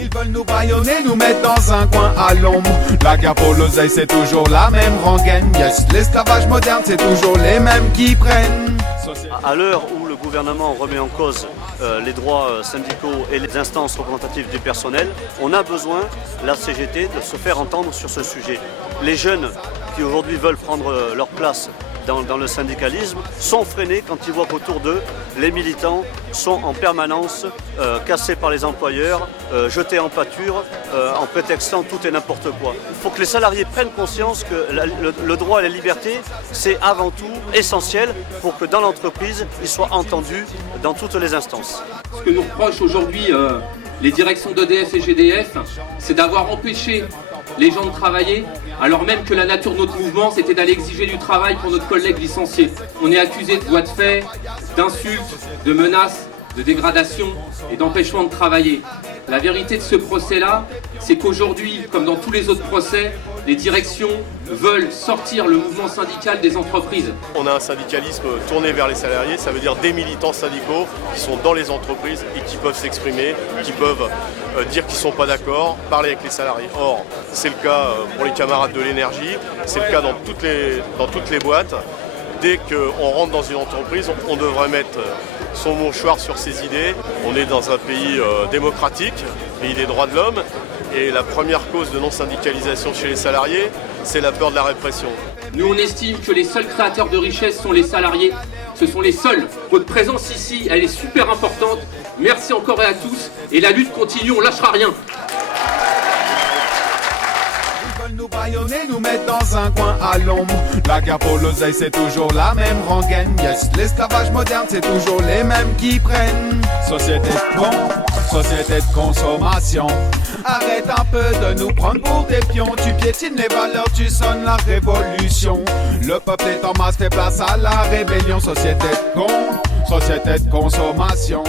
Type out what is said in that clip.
Ils veulent nous bâillonner, nous mettre dans un coin à l'ombre. La guerre pour l'oseille, c'est toujours la même rengaine. Yes, l'esclavage moderne, c'est toujours les mêmes qui prennent. À l'heure où le gouvernement remet en cause les droits syndicaux et les instances représentatives du personnel, on a besoin, la CGT, de se faire entendre sur ce sujet. Les jeunes qui aujourd'hui veulent prendre leur place dans le syndicalisme sont freinés quand ils voient qu'autour d'eux, les militants sont en permanence cassés par les employeurs, jetés en pâture, en prétextant tout et n'importe quoi. Il faut que les salariés prennent conscience que le droit à la liberté, c'est avant tout essentiel pour que dans l'entreprise, ils soient entendus dans toutes les instances. Ce que nous reprochent aujourd'hui les directions d'EDF et GDF, c'est d'avoir empêché les gens de travailler, alors même que la nature de notre mouvement, c'était d'aller exiger du travail pour notre collègue licencié. On est accusé de voies de fait, d'insultes, de menaces, de dégradation et d'empêchement de travailler. La vérité de ce procès-là, c'est qu'aujourd'hui, comme dans tous les autres procès, les directions veulent sortir le mouvement syndical des entreprises. On a un syndicalisme tourné vers les salariés, ça veut dire des militants syndicaux qui sont dans les entreprises et qui peuvent s'exprimer, qui peuvent dire qu'ils ne sont pas d'accord, parler avec les salariés. Or, c'est le cas pour les camarades de l'énergie, c'est le cas dans toutes les boîtes. Dès qu'on rentre dans une entreprise, on devrait mettre son mouchoir sur ses idées. On est dans un pays démocratique, pays des droits de l'homme, et la première cause de non-syndicalisation chez les salariés, c'est la peur de la répression. Nous, on estime que les seuls créateurs de richesse sont les salariés. Ce sont les seuls. Votre présence ici, elle est super importante. Merci encore et à tous. Et la lutte continue, on lâchera rien. Nous bâillonner, nous mettre dans un coin à l'ombre. La guerre pour l'oseille, c'est toujours la même rengaine. Yes, l'esclavage moderne, c'est toujours les mêmes qui prennent. Société de cons, société de consommation. Arrête un peu de nous prendre pour des pions. Tu piétines les valeurs, tu sonnes la révolution. Le peuple est en masse, fait place à la rébellion. Société de cons, société de consommation.